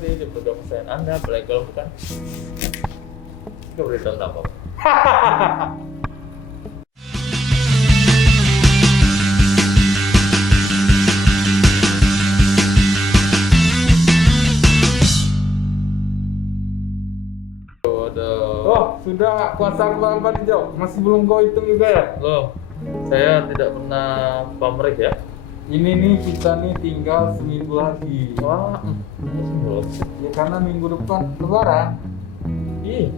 nanti di program kesayangan Anda, apalagi kalau bukan keberitahuan apa. Oh, sudah kuasa apa nih, Jo? Masih belum kau hitung juga ya? Loh, saya tidak pernah pamrih ya. Ini nih kita nih tinggal seminggu lagi. Wah, Ya karena minggu depan Lebaran. ih,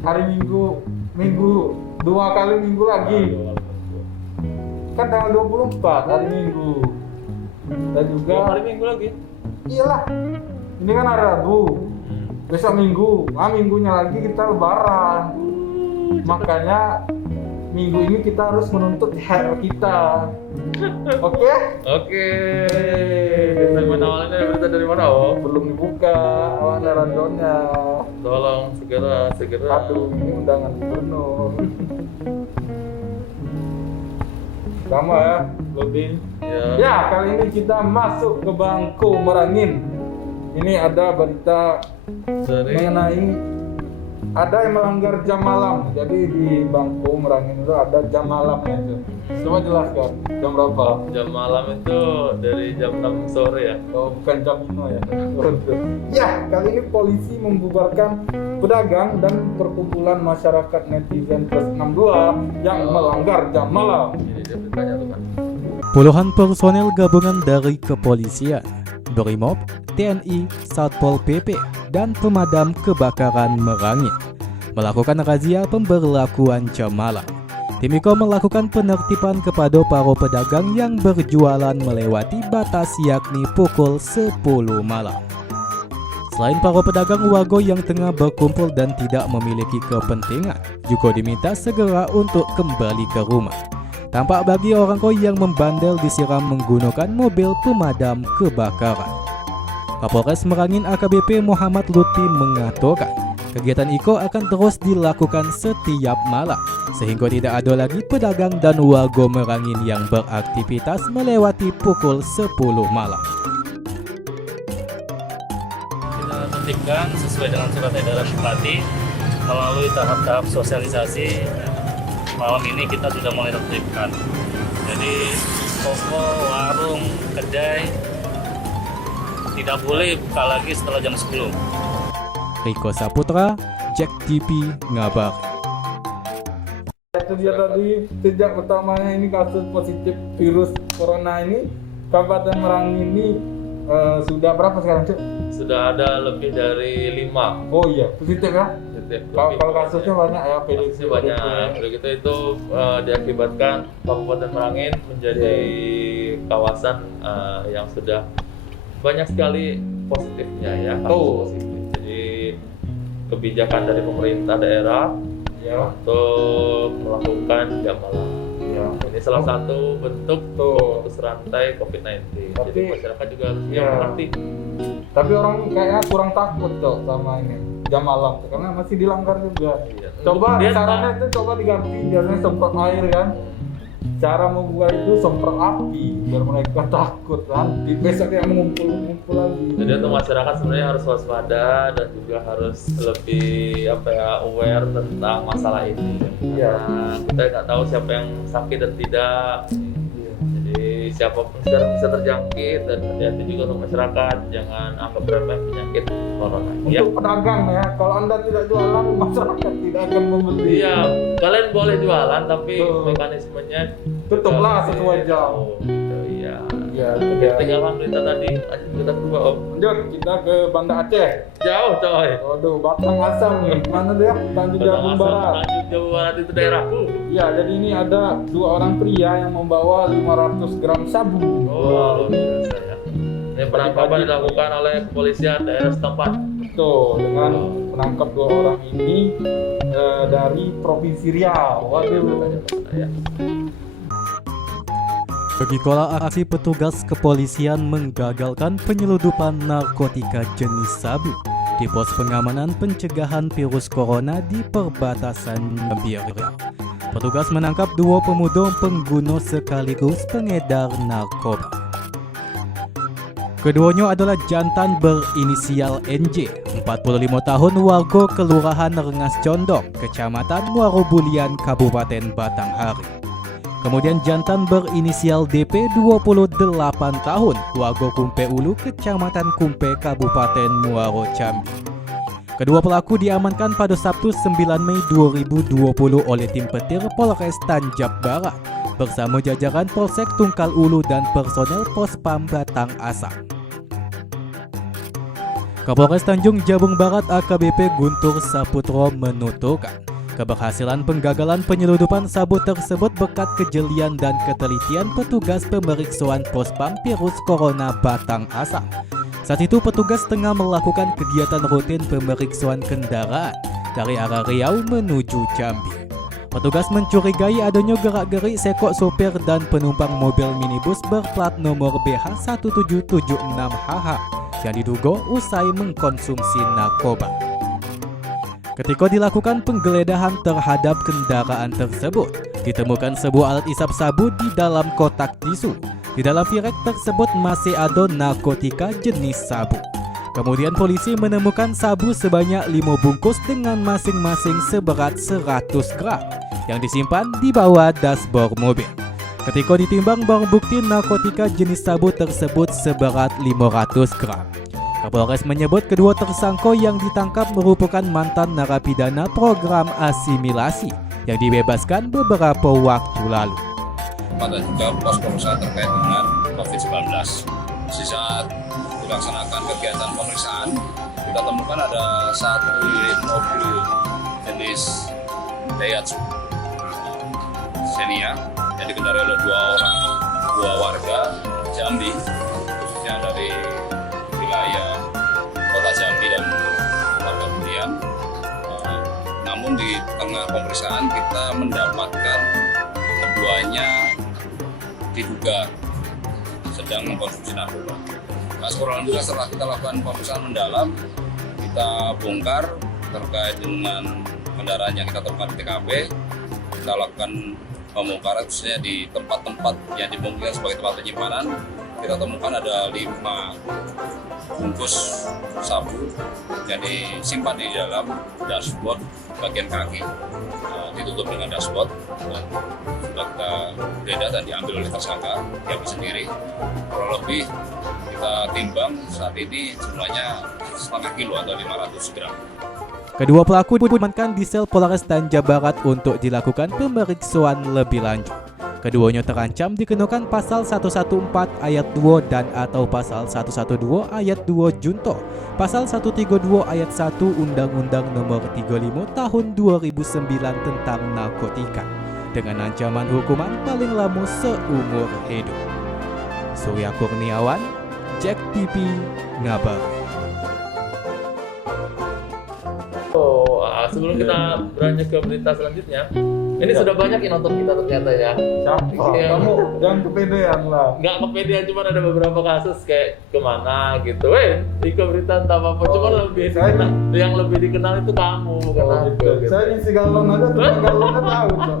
Hari Minggu 2 kali minggu lagi. Kan tanggal 24 hari Minggu. Dan juga hari Minggu lagi. iyalah. Ini kan hari Rabu. Besok Minggu. Minggunya lagi kita Lebaran. Makanya minggu ini kita harus menuntut THR kita. Oke? Oke. Segmen awalnya berita dari mana, Om? Belum dibuka awalnya radionya. Tolong segera. Aduh, ini undangan gubernur. Sama ya, loading. Ya, kali ini kita masuk ke Bangku Merangin. Ini ada berita Dari mengenai ada yang melanggar jam malam. Jadi di Bangku Merangin itu ada jam malamnya itu. Coba jelaskan, jam berapa? jam malam itu dari jam 6 sore ya. Oh, bukan jam 5 ya. Ya, kali ini polisi membubarkan pedagang dan perkumpulan masyarakat netizen plus 62 yang melanggar jam malam. Ini dia beritanya tuh kan. Puluhan personel gabungan dari kepolisian, Brimob, TNI, Satpol PP, dan pemadam kebakaran Merangin melakukan razia pemberlakuan jam malam. Tim Iko melakukan penertiban kepada para pedagang yang berjualan melewati batas yakni pukul 10 malam. Selain para pedagang warga yang tengah berkumpul dan tidak memiliki kepentingan, juga diminta segera untuk kembali ke rumah. Tampak bagi orang yang membandel disiram menggunakan mobil pemadam kebakaran. Kapolres Merangin AKBP Muhammad Lutfi mengatakan, kegiatan Iko akan terus dilakukan setiap malam, sehingga tidak ada lagi pedagang dan warga Merangin yang beraktivitas melewati pukul 10 malam. Kita tertibkan sesuai dengan surat edaran Bupati melalui tahap-tahap sosialisasi. Malam ini kita sudah mulai tertibkan. Jadi toko, warung, kedai tidak boleh buka lagi setelah jam 10. Riko Saputra, Jack TV, Ngabar. Itu dia tadi, sejak pertamanya ini kasus positif virus corona ini, Kabupaten Merangin ini sudah berapa sekarang, Cuk? Sudah ada lebih dari 5 Oh iya, positif ya? Kalau kasusnya banyak ya, kasusnya banyak. Begitu itu diakibatkan Kabupaten Merangin menjadi kawasan yang sudah banyak sekali positifnya ya, kasus positif. Jadi kebijakan dari pemerintah daerah ya untuk melakukan jam malam. ya. Ini salah satu bentuk memutus rantai COVID-19. Jadi Tapi- masyarakat juga harus Ya. mengerti. Tapi orang kayaknya kurang takut tuh sama ini jam malam karena masih dilanggar juga. Iya. Coba Kemudian, sarannya itu coba diganti, biasanya semprot air kan. Cara membuka itu semprot api biar mereka takut kan. Di besok yang mengumpul lagi. jadi untuk masyarakat sebenarnya harus waspada dan juga harus lebih aware tentang masalah ini. Iya. Karena kita nggak tahu siapa yang sakit dan tidak. Iya. Jadi siapapun sekarang bisa terjangkit, dan hati-hati juga untuk masyarakat, jangan anggap remeh penyakit corona. Ya. Untuk pedagang ya, kalau Anda tidak jualan masyarakat tidak akan membeli. Iya, kalian boleh jualan tapi Betul. mekanismenya Tutuplah juga sesuai jam. gitu, iya. Iya. Oke, tinggalkan berita tadi, lanjut berita kedua Om. Lanjut kita ke Banda Aceh. Jauh coy. Waduh, Batang Asam nih. Mana dia? Tanjung Jabung Barat. Tanjung Jabung Barat itu daerahku. Ya, jadi ini ada 2 orang pria yang membawa 500 gram sabu. Oh, luar biasa ya. Ini penangkapan dilakukan oleh kepolisian daerah setempat. Betul, dengan menangkap 2 orang ini dari Provinsi Riau. Waduh. Ya. Begitulah aksi petugas kepolisian menggagalkan penyeludupan narkotika jenis sabu di pos pengamanan pencegahan virus corona di perbatasan Riau. Petugas menangkap 2 pemuda pengguna sekaligus pengedar narkoba. Keduanya adalah jantan berinisial NJ, 45 tahun, warga Kelurahan Rengas Condong, Kecamatan Muaro Bulian, Kabupaten Batanghari. Kemudian jantan berinisial DP, 28 tahun, warga Kumpe Ulu, Kecamatan Kumpe, Kabupaten Muaro Jambi. Kedua pelaku diamankan pada Sabtu 9 Mei 2020 oleh tim petir Polres Tanjab Barat bersama jajaran Polsek Tungkal Ulu dan personel Pospam Batang Asam. Kapolres Tanjung Jabung Barat AKBP Guntur Saputro menuturkan keberhasilan penggagalan penyeludupan sabu tersebut berkat kejelian dan ketelitian petugas pemeriksaan Pospam virus Corona Batang Asam. Saat itu petugas tengah melakukan kegiatan rutin pemeriksaan kendaraan dari arah Riau menuju Jambi. Petugas mencurigai adanya gerak-gerik sekok sopir dan penumpang mobil minibus berplat nomor BH1776HH yang diduga usai mengkonsumsi narkoba. Ketika dilakukan penggeledahan terhadap kendaraan tersebut, ditemukan sebuah alat isap sabu di dalam kotak tisu. Di dalam virek tersebut masih ada narkotika jenis sabu. Kemudian polisi menemukan sabu sebanyak 5 bungkus dengan masing-masing seberat 100 gram yang disimpan di bawah dashboard mobil. Ketika ditimbang barang bukti narkotika jenis sabu tersebut seberat 500 gram. Kapolres menyebut kedua tersangka yang ditangkap merupakan mantan narapidana program asimilasi yang dibebaskan beberapa waktu lalu. Pada juga pos pemeriksaan terkait dengan COVID-19. Di saat dilaksanakan kegiatan pemeriksaan, kita temukan ada satu unit mobil jenis Daihatsu Xenia yang dikendarai oleh dua warga Jambi, khususnya dari wilayah Kota Jambi dan Muaro Bulian. Namun di tengah pemeriksaan kita mendapatkan keduanya diduga sedang mengkonsumsi narkoba. Alhamdulillah setelah kita lakukan pemeriksaan mendalam, kita bongkar terkait dengan kendaraan yang kita temukan di TKP. Kita lakukan pembongkaran khususnya di tempat-tempat yang dimungkinkan sebagai tempat penyimpanan. Kita temukan ada 5 bungkus sabu yang disimpan di dalam dashboard bagian kaki, ditutup dengan dashboard. Dan sudah kita geledah dan diambil oleh tersangka yang sendiri. Kurang lebih kita timbang saat ini jumlahnya setengah kilo atau 500 gram. Kedua pelaku diamankan di sel Polres Tanjab Barat untuk dilakukan pemeriksaan lebih lanjut. Keduanya terancam dikenakan pasal 114 ayat 2 dan atau pasal 112 ayat 2 junto, pasal 132 ayat 1 Undang-Undang Nomor 35 Tahun 2009 tentang narkotika dengan ancaman hukuman paling lama seumur hidup. Surya Kurniawan, Jack TV, ngabar. Sebelum kita beranjak ke berita selanjutnya, ini sudah banyak yang nonton kita ternyata ya. Siapa? Iya. Kamu jangan kepedean lah. Nggak kepedean, cuma ada beberapa kasus kayak kemana gitu. Di berita entah apa, cuma lebih dikenal, yang lebih dikenal itu kamu bukan aku. Gitu. Saya ngisi galon aja, tukang galonnya tahu Cok.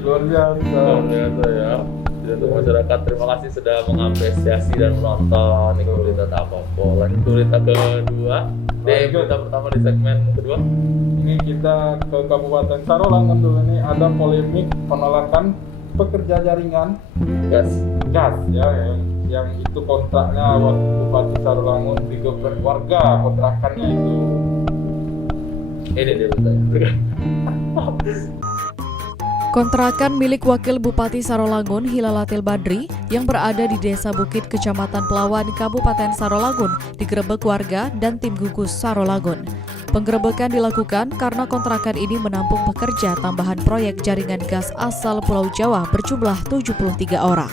Luar biasa. Luar biasa ya. Jadi untuk masyarakat, terima kasih sudah mengapresiasi dan menonton ini berita tak apa-apa. Lanjut ke berita kedua. Berita pertama di segmen kedua. Ini kita ke Kabupaten Sarolangun dulu nih, ada polemik penolakan pekerja jaringan Gas. ya yang itu kontraknya waktu Bupati Sarolangun digeprek warga kontrakannya itu. Ini dia beritanya. Kontrakan milik Wakil Bupati Sarolangun Hilalatil Badri yang berada di Desa Bukit, Kecamatan Pelawan, Kabupaten Sarolangun digerebek warga dan tim gugus Sarolangun. Penggerebekan dilakukan karena kontrakan ini menampung pekerja tambahan proyek jaringan gas asal Pulau Jawa berjumlah 73 orang.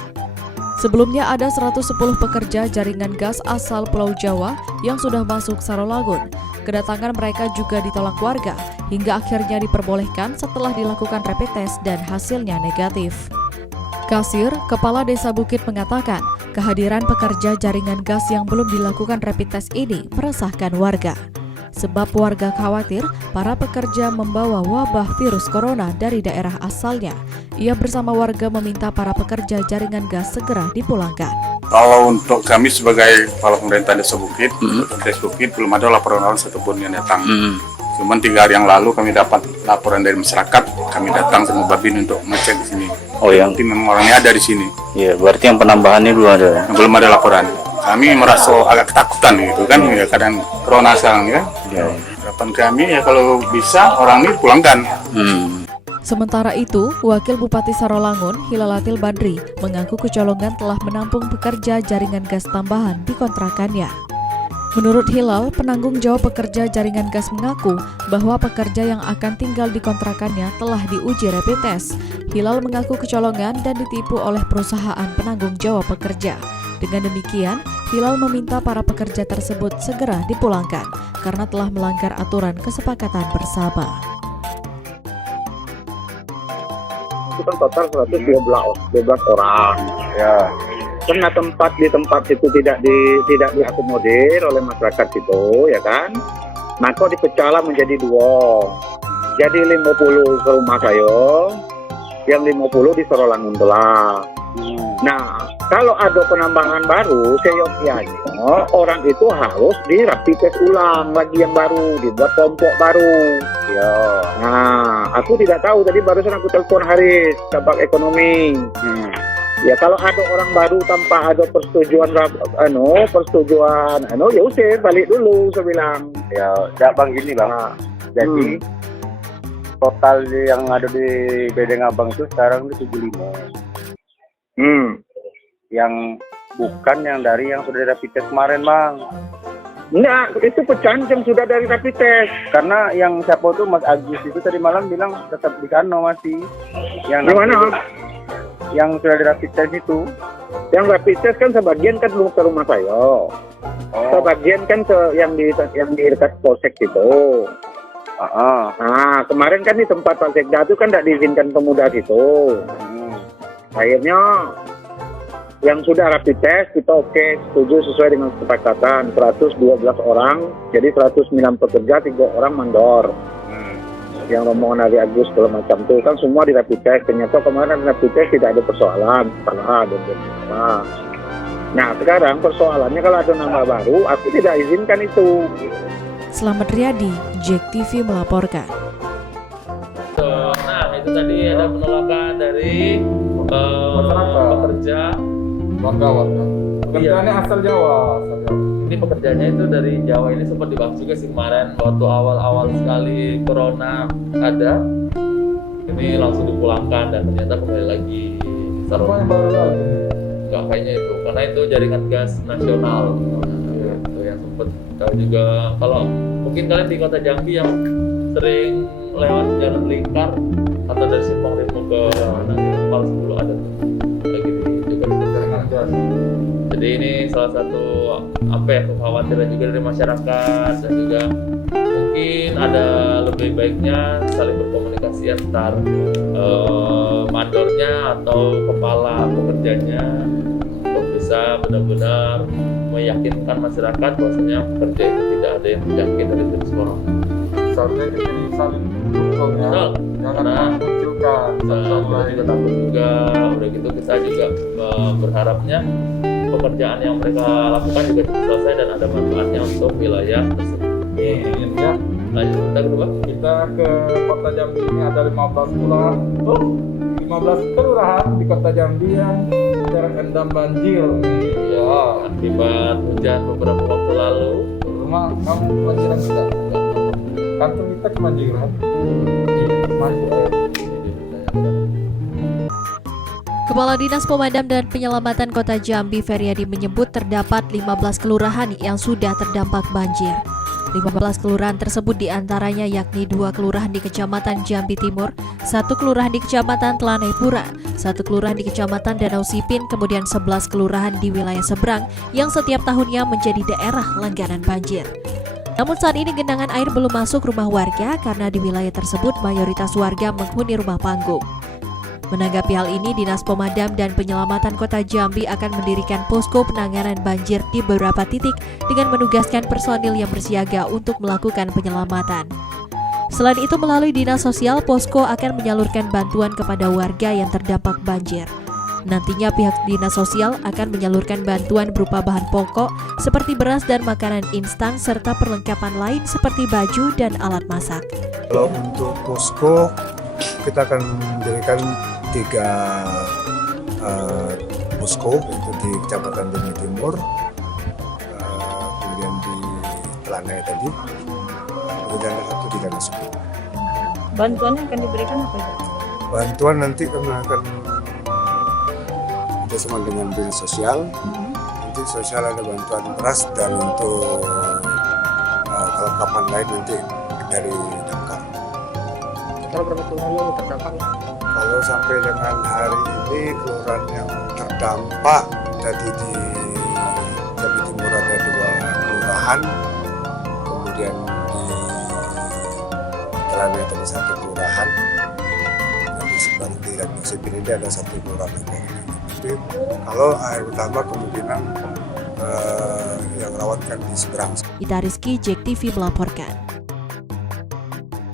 Sebelumnya ada 110 pekerja jaringan gas asal Pulau Jawa yang sudah masuk Sarolangun. Kedatangan mereka juga ditolak warga hingga akhirnya diperbolehkan setelah dilakukan rapid test dan hasilnya negatif. Kasir, Kepala Desa Bukit mengatakan, kehadiran pekerja jaringan gas yang belum dilakukan rapid test ini meresahkan warga. Sebab warga khawatir para pekerja membawa wabah virus corona dari daerah asalnya. Ia bersama warga meminta para pekerja jaringan gas segera dipulangkan. Kalau untuk kami sebagai kepala pemerintah Desa Bukit, untuk Desa Bukit belum ada laporan orang satupun yang datang. Cuman 3 hari yang lalu kami dapat laporan dari masyarakat, kami datang sama Babin untuk ngecek di sini. Oh, yang Berarti memang orangnya ada di sini. iya, berarti yang penambahannya belum ada. Belum ada laporan. Kami merasa agak ketakutan gitu kan, ya kadang corona sekarang ya. Iya. Harapan kami ya kalau bisa orang ini pulangkan. Sementara itu, Wakil Bupati Sarolangun, Hilalatil Badri, mengaku Kecolongan telah menampung pekerja jaringan gas tambahan di kontrakannya. Menurut Hilal, penanggung jawab pekerja jaringan gas mengaku bahwa pekerja yang akan tinggal di kontrakannya telah diuji rapid test. Hilal mengaku kecolongan dan ditipu oleh perusahaan penanggung jawab pekerja. Dengan demikian, Hilal meminta para pekerja tersebut segera dipulangkan karena telah melanggar aturan kesepakatan bersama. Itu kan total 112 orang. Ya. Karena di tempat itu tidak diakomodir oleh masyarakat itu, ya kan? Maka dipecahlah menjadi 2. Jadi 50 ke rumah saya, yang 50 di Sarolangun telah. Nah, kalau ada penambangan baru, seyogyanya orang itu harus di rapid test ulang lagi yang baru, dibuat kelompok baru. Ya. Nah, aku tidak tahu, tadi barusan aku telepon Haris, Kabak Ekonomi. Ya kalau ada orang baru tanpa ada persetujuan ya usir balik dulu, saya bilang. Ya, Bang, gini Bang. Jadi total yang ada di Bedeng Abang itu sekarang itu 75. Yang bukan yang dari yang sudah rapid test kemarin, Bang. Enggak, itu pecancem sudah dari rapid test. Karena yang siapa tuh Mas Agus itu tadi malam bilang tetap di Kano masih. Yang di mana? Yang sudah di rapid test itu. Yang rapid test kan sebagian kan belum ke rumah saya. Sebagian kan ke yang di dekat Polsek itu. Nah, kemarin kan di tempat Pak Sekda itu kan tidak diizinkan pemuda situ. Akhirnya yang sudah rapid test kita setuju sesuai dengan kesepakatan 112 orang, jadi 109 pekerja, 3 orang mandor. Yang rombongan dari Agus segala macam tuh kan semua di rapid test. Ternyata kemarin rapid test tidak ada persoalan, Nah sekarang persoalannya kalau ada nama baru, aku tidak izinkan itu. Selamat Riyadi, Jack TV melaporkan. Nah itu tadi ada penolakan dari pekerja warga. Pekerjaannya asal Jawa. Ini pekerjaannya itu dari Jawa. Ini sempat dibahas juga sih kemarin waktu awal-awal sekali corona ada. Ini langsung dipulangkan dan ternyata kembali lagi. Apa yang baru lagi? Enggak, kayaknya itu karena itu jaringan gas nasional. Itu yang sempat tahu juga. Kalau mungkin kalian di Kota Jambi yang sering lewat jalan lingkar atau dari Simpang Rimau ke Kepala 10 ada lagi juga di jaringan gas. Jadi ini salah satu kekhawatiran juga dari masyarakat dan juga mungkin ada lebih baiknya saling berkomunikasi antar mandornya atau kepala pekerjanya untuk bisa benar-benar meyakinkan masyarakat bahwasanya pekerja itu tidak ada yang terjangkit dari virus corona. Seharusnya kita saling dukung ya. Jangan mengucilkan. Kita juga takut juga. Udah gitu kita juga berharapnya pekerjaan yang mereka lakukan juga cepat selesai dan ada manfaatnya untuk wilayah tersebut. Ya. Lanjut kita kedua. Kita ke Kota Jambi ini ada 15 kelurahan di Kota Jambi yang terendam banjir. Ya, akibat hujan beberapa waktu lalu. Rumah kamu kebanjiran juga? Kantor kita kebanjiran. Kepala Dinas Pemadam dan Penyelamatan Kota Jambi Feryadi menyebut terdapat 15 kelurahan yang sudah terdampak banjir. 15 kelurahan tersebut diantaranya yakni 2 kelurahan di Kecamatan Jambi Timur, 1 kelurahan di Kecamatan Telanepura, 1 kelurahan di Kecamatan Danau Sipin, kemudian 11 kelurahan di wilayah seberang yang setiap tahunnya menjadi daerah langganan banjir. Namun saat ini genangan air belum masuk rumah warga karena di wilayah tersebut mayoritas warga menghuni rumah panggung. Menanggapi hal ini, Dinas Pemadam dan Penyelamatan Kota Jambi akan mendirikan posko penanganan banjir di beberapa titik dengan menugaskan personil yang bersiaga untuk melakukan penyelamatan. Selain itu, melalui Dinas Sosial, posko akan menyalurkan bantuan kepada warga yang terdampak banjir. Nantinya pihak Dinas Sosial akan menyalurkan bantuan berupa bahan pokok seperti beras dan makanan instan serta perlengkapan lain seperti baju dan alat masak. Kalau untuk posko, kita akan mendirikan 3 posko, yaitu di Kecamatan Demi Timur, kemudian di Telanai tadi, kemudian ada 1 di Danau Sukun. Bantuannya akan diberikan apa ya? Bantuan nanti kami akan bersama dengan Dinas Sosial. Nanti sosial ada bantuan beras dan untuk kelengkapan lain nanti dari damkar. Kalau berapa kelurahan yang terdampak? Kalau sampai dengan hari ini kelurahan yang terdampak tadi di Jambi Timur ada 2 kelurahan, kemudian di Telanai ada 1 kelurahan, dan di sebelah di Danau Sukun ini ada 1 kelurahan. Tapi kalau air utama kemungkinan yang rawat kan di seberang. Ita Rizky, JEK TV melaporkan.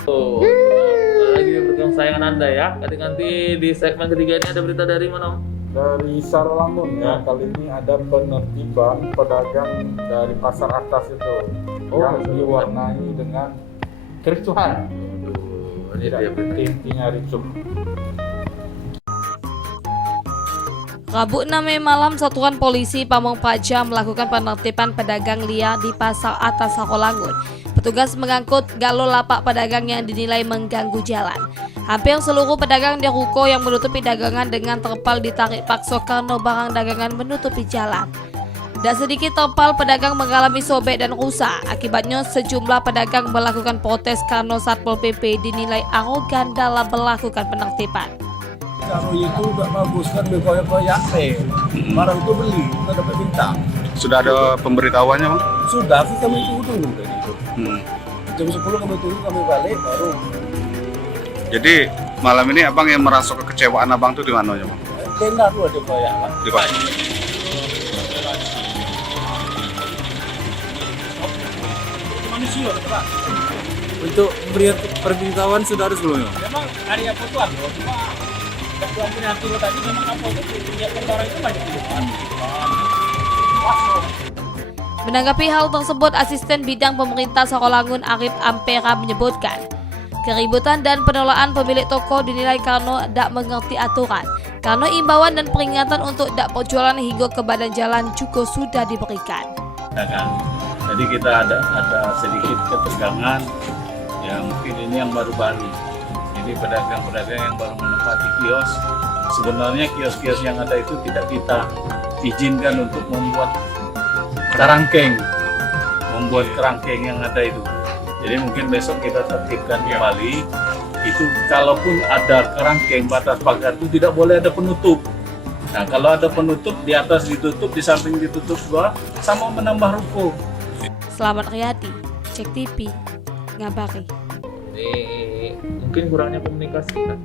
Lagi bergabung sayangan Anda ya. Nanti di segmen ketiga ini ada berita dari mana? Dari Sarolangun ya, kali ini ada penertiban pedagang dari pasar atas itu yang diwarnai dengan kericuhan. Ini dia berita. Intinya ricuh. Rabu 6 Mei malam, Satuan Polisi Pamong Praja melakukan penertiban pedagang liar di Pasar Atas Sarolangun. Petugas mengangkut galon lapak pedagang yang dinilai mengganggu jalan. Hampir seluruh pedagang di ruko yang menutupi dagangan dengan terpal ditarik paksa karena barang dagangan menutupi jalan. Tak sedikit terpal pedagang mengalami sobek dan rusak. Akibatnya sejumlah pedagang melakukan protes karena Satpol PP dinilai arogan dalam melakukan penertiban. Kalau itu udah bagus kan berkoyak-koyak barang itu beli, kita dapat minta. Sudah ada pemberitahuannya, Bang? Sudah, kami tunggu dari itu. Jam 10 kami tunggu, kami balik baru. Jadi malam ini Abang yang merasa kekecewaan Abang tuh di mana, Bang? Tenda tuh ada koyak, Pak. Di mana? Manusia, Pak. Untuk pemberitahuan sudah ada sebelumnya? Memang hari apa tuh ada, cuma ketua punya turun tadi memang apa itu punya barang itu banyak di depan. Menanggapi hal tersebut, Asisten Bidang Pemerintah Sarolangun Arif Ampera menyebutkan, keributan dan penolakan pemilik toko dinilai karena tidak mengerti aturan. Karena imbauan dan peringatan untuk tidak berjualan hingga ke badan jalan juga sudah diberikan. Jadi kita ada sedikit ketegangan, ya mungkin ini yang baru-baru. Jadi pedagang-pedagang yang baru menempati kios, sebenarnya kios-kios yang ada itu tidak kita izinkan untuk membuat kerangkeng yang ada itu. Jadi mungkin besok kita tertibkan kembali. Itu kalaupun ada kerangkeng batas pagar itu tidak boleh ada penutup. Nah kalau ada penutup di atas ditutup, di samping ditutup bawah, sama menambah ruko. Selamat Riyadi, JEK TV, ngabari. Ini mungkin kurangnya komunikasi kan?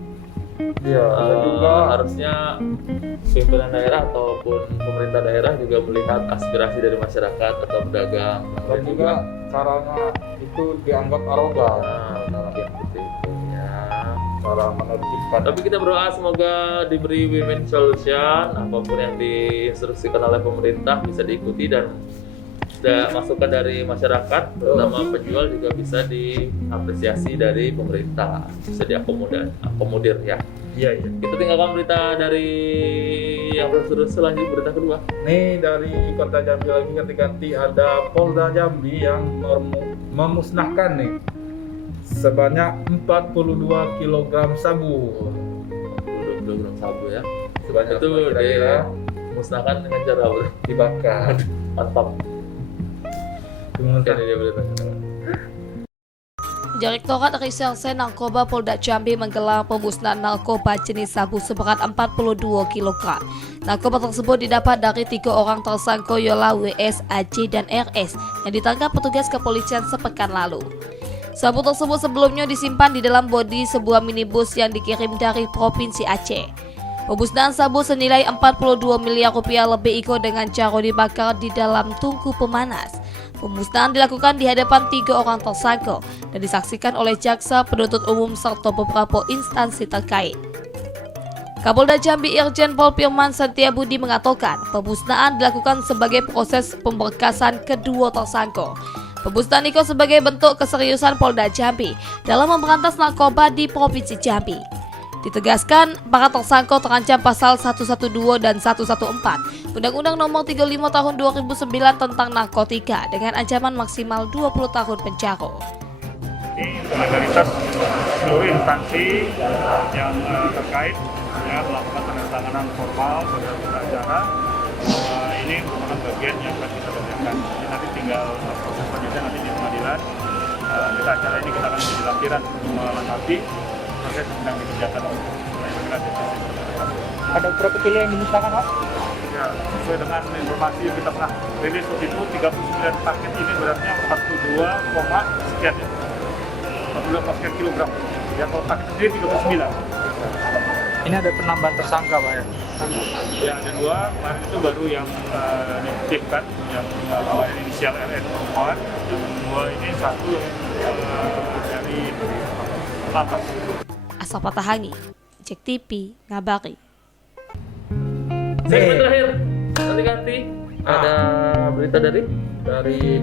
Iya, juga harusnya pimpinan daerah ataupun pemerintah daerah juga melihat aspirasi dari masyarakat atau pedagang. dan juga caranya itu dianggap arogan. Mungkin seperti itu ya. Cara menertibkan. Tapi kita berdoa semoga diberi win-win solution, apapun yang diinstruksikan oleh pemerintah bisa diikuti dan masukan dari masyarakat, terutama penjual juga bisa diapresiasi dari pemerintah, bisa diakomodir ya. Iya. Kita tinggalkan berita dari yang selanjutnya, berita kedua. Nih dari Kota Jambi lagi ganti-ganti, ada Polda Jambi yang memusnahkan nih sebanyak 42 kg sabu. 42 kg sabu ya. Sebanyak itu dimusnahkan dengan cara apa? Dibakar. Mantap. Mungkin dia berita. Direktorat Reserse Narkoba Polda Jambi menggelar pemusnahan narkoba jenis sabu seberat 42 kg. Narkoba tersebut didapat dari 3 orang tersangka Yola, WS, AJ, dan RS yang ditangkap petugas kepolisian sepekan lalu. Sabu tersebut sebelumnya disimpan di dalam bodi sebuah minibus yang dikirim dari Provinsi Aceh. Pemusnahan sabu senilai 42 miliar rupiah lebih ikut dengan cara dibakar di dalam tungku pemanas. Pemusnahan dilakukan di hadapan 3 orang tersangka dan disaksikan oleh jaksa, penuntut umum, serta beberapa instansi terkait. Kapolda Jambi Irjen Pol Firman Setiabudi mengatakan pemusnahan dilakukan sebagai proses pemberkasan kedua tersangka. Pemusnahan itu sebagai bentuk keseriusan Polda Jambi dalam memberantas narkoba di Provinsi Jambi. Ditegaskan, para tersangka terancam pasal 112 dan 114 Undang-Undang Nomor 35 Tahun 2009 tentang narkotika dengan ancaman maksimal 20 tahun penjara. Ini solidaritas seluruh instansi yang terkait melakukan penandatanganan formal pada berita acara. Ini merupakan bagian yang akan kita kerjakan. Nanti tinggal proses selanjutnya nanti di pengadilan. Berita acara ini kita akan menjadi lampiran melengkapi proses yang dikerjakan. Ada berapa kilo yang dimusnahkan, Pak? Ya, sesuai dengan informasi yang kita pernah rilis waktu itu, 39 paket ini beratnya 42, sekian ya. 42 sekian kilogram. Ya, kalau paket sendiri 39. Ini ada penambahan tersangka, Pak ya? Ya, ada 2, kemarin itu baru yang diaktifkan, yang awalnya inisial RN perempuan, yang 2 ini 1 dari lapas. Asal Patahangi, Cek TV, ngabari. Segmen terakhir, ganti-ganti. Ada berita dari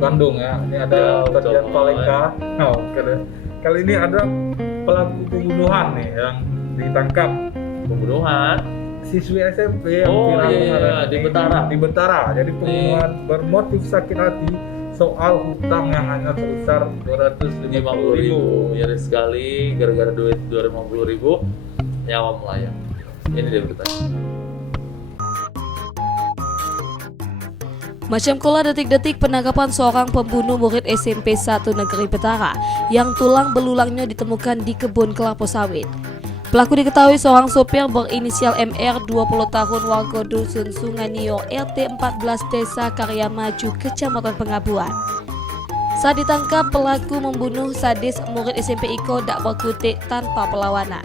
Bandung ya. Ini ada kejadian Paleka. Kali ini ada pelaku pembunuhan nih yang ditangkap. Pembunuhan Siswi SMP yang di Betara. Di Betara. Jadi pembunuhan bermotif sakit hati soal hutang yang hanya sebesar 250.000. Nyaris sekali gara-gara duit 250.000 nyawa melayang. Ini dia beritanya. Macam kola detik-detik penangkapan seorang pembunuh murid SMP 1 Negeri Betara yang tulang belulangnya ditemukan di kebun kelapa sawit. Pelaku diketahui seorang sopir berinisial MR 20 tahun warga Dusun Sungai Nio RT 14 Desa Karya Maju Kecamatan Pengabuan. Saat ditangkap, pelaku membunuh sadis murid SMP Iko tak berkutik tanpa perlawanan.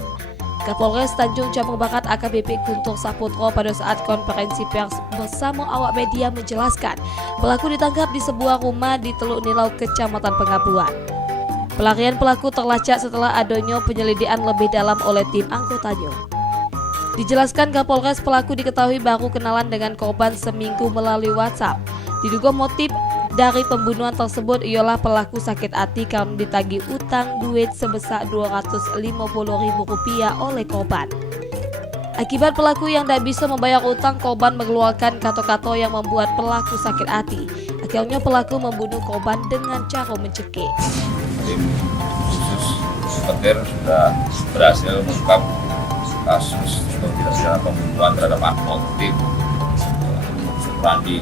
Kapolres Tanjung Jambung Barat AKBP Guntur Saputro pada saat konferensi pers bersama awak media menjelaskan pelaku ditangkap di sebuah rumah di Teluk Nilau Kecamatan Pengabuan. Pelarian pelaku terlacak setelah adanya penyelidikan lebih dalam oleh tim anggotanya. Dijelaskan Kapolres, pelaku diketahui baru kenalan dengan korban seminggu melalui WhatsApp. Diduga motif dari pembunuhan tersebut ialah pelaku sakit hati karena ditagih utang duit sebesar Rp250.000 oleh korban. Akibat pelaku yang tidak bisa membayar utang, korban mengeluarkan kata-kata yang membuat pelaku sakit hati. Akhirnya pelaku membunuh korban dengan cara mencekik. Tim khusus Petir sudah berhasil mengungkap kasus tindak pidana pembunuhan terhadap aktif Randi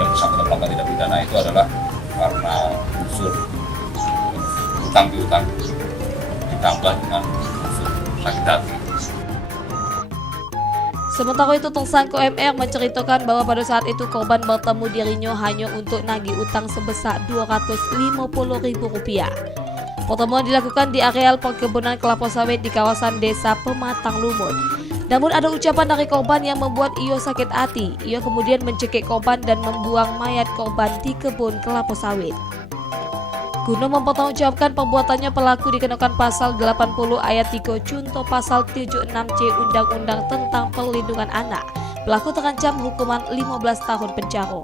yang bersangkutan melakukan tindak pidana itu adalah karena unsur utang piutang ditambah dengan unsur sakit hati. Sementara itu tersangka MR menceritakan bahwa pada saat itu korban bertemu dirinya hanya untuk nagih utang sebesar Rp250.000. Pertemuan dilakukan di areal perkebunan kelapa sawit di kawasan desa Pematang Lumut. Namun ada ucapan dari korban yang membuat ia sakit hati. Ia kemudian mencekik korban dan membuang mayat korban di kebun kelapa sawit. Guna mempertanggungjawabkan perbuatannya, pelaku dikenakan pasal 80 ayat 3 junto pasal 76C Undang-Undang tentang Perlindungan Anak. Pelaku terancam hukuman 15 tahun penjara.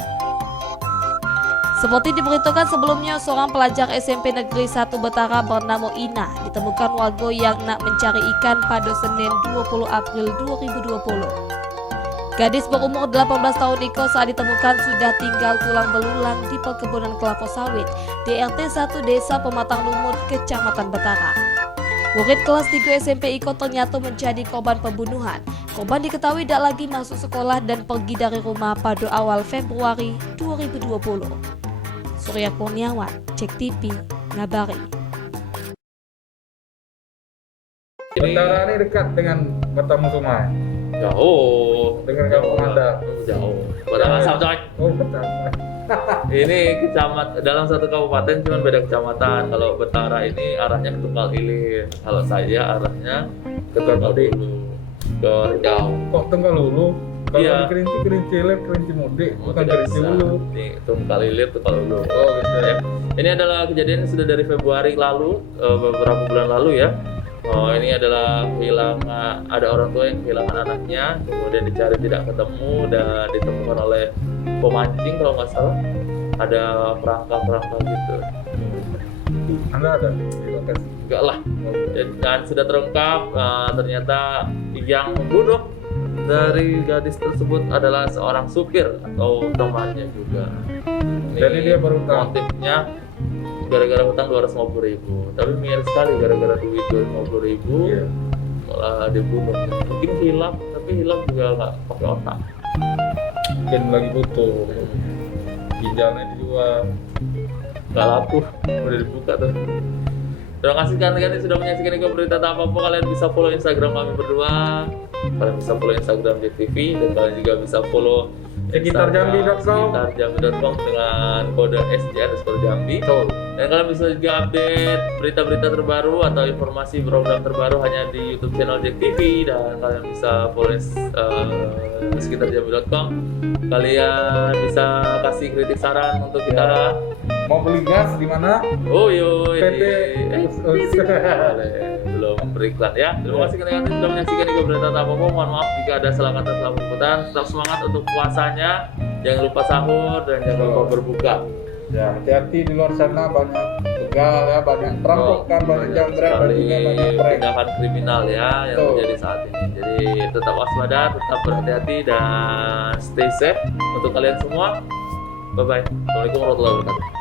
Seperti diberitakan sebelumnya, seorang pelajar SMP Negeri 1 Betara bernama Ina ditemukan warga yang nak mencari ikan pada Senin 20 April 2020. Gadis berumur 18 tahun itu saat ditemukan sudah tinggal tulang belulang di perkebunan kelapa sawit di RT 1 Desa Pematang Lumut, Kecamatan Betara. Murid kelas 3 SMP Iko ternyata menjadi korban pembunuhan. Korban diketahui tidak lagi masuk sekolah dan pergi dari rumah pada awal Februari 2020. Surya Kurniawan, Cek TV, ngabari. Betara ini dekat dengan Batam Sungai. Jauh. Dengan kampung Anda. Jauh. Padang Asam coy. Oh, betul. Ini dalam satu kabupaten cuma beda kecamatan. Kalau Betara ini arahnya ke Tunggal Ilir. Kalau saya arahnya ke Tunggal Hulu, ke Riau. Kok Tunggal Hulu? Kalau Iya. di Kerinci Ilir, Kerinci Mudik, bukan Kerinci Hulu. Tunggal Ilir, Tunggal Hulu. Oh, gitu ya. Ini adalah kejadian yang sudah dari Februari lalu, beberapa bulan lalu ya. Oh, ini adalah kehilangan, ada orang tua yang kehilangan anaknya, kemudian dicari tidak ketemu dan ditemukan oleh pemancing kalau nggak salah. Ada kerangka gitu. Anda ada di lokasi? Enggak lah. Dan sudah terungkap ternyata yang membunuh dari gadis tersebut adalah seorang supir atau temannya juga. Jadi dia berhutang. Motifnya gara-gara hutang 250.000. Tapi miris sekali gara-gara duit 250.000 malah dibunuh. Mungkin hilaf, tapi hilaf juga nggak pakai otak. Mungkin lagi butuh. Ginjalnya dijual. Nggak laku, udah dibuka tuh. Terima kasih kalian yang sudah menyaksikan Eko Berita Tak Apa-apa. Kalian bisa follow Instagram kami berdua, kalian bisa follow Instagram JTV, dan kalian juga bisa follow sekitarjambi.com dengan kode SJ_Jambi. Dan kalian bisa juga update berita-berita terbaru atau informasi program terbaru hanya di YouTube channel JTV, dan kalian bisa follow sekitarjambi.com. Kalian bisa kasih kritik saran untuk kita. Mau beli gas di mana? Oh yo, PT belum beriklan ya. Terima kasih kalian sudah menyaksikan Eko Berita Tak Apa-apa. Mohon maaf jika ada salah kata, salah penyebutan. Tetap semangat untuk puasanya. Jangan lupa sahur dan jangan lupa berbuka. Ya, hati-hati di luar sana, banyak begal ya, banyak perampokan, banyak jambret, dan juga banyak prank. Tindakan kriminal ya yang terjadi saat ini. Jadi tetap waspada, tetap berhati-hati dan stay safe untuk kalian semua. Bye bye. Assalamualaikum warahmatullahi wabarakatuh.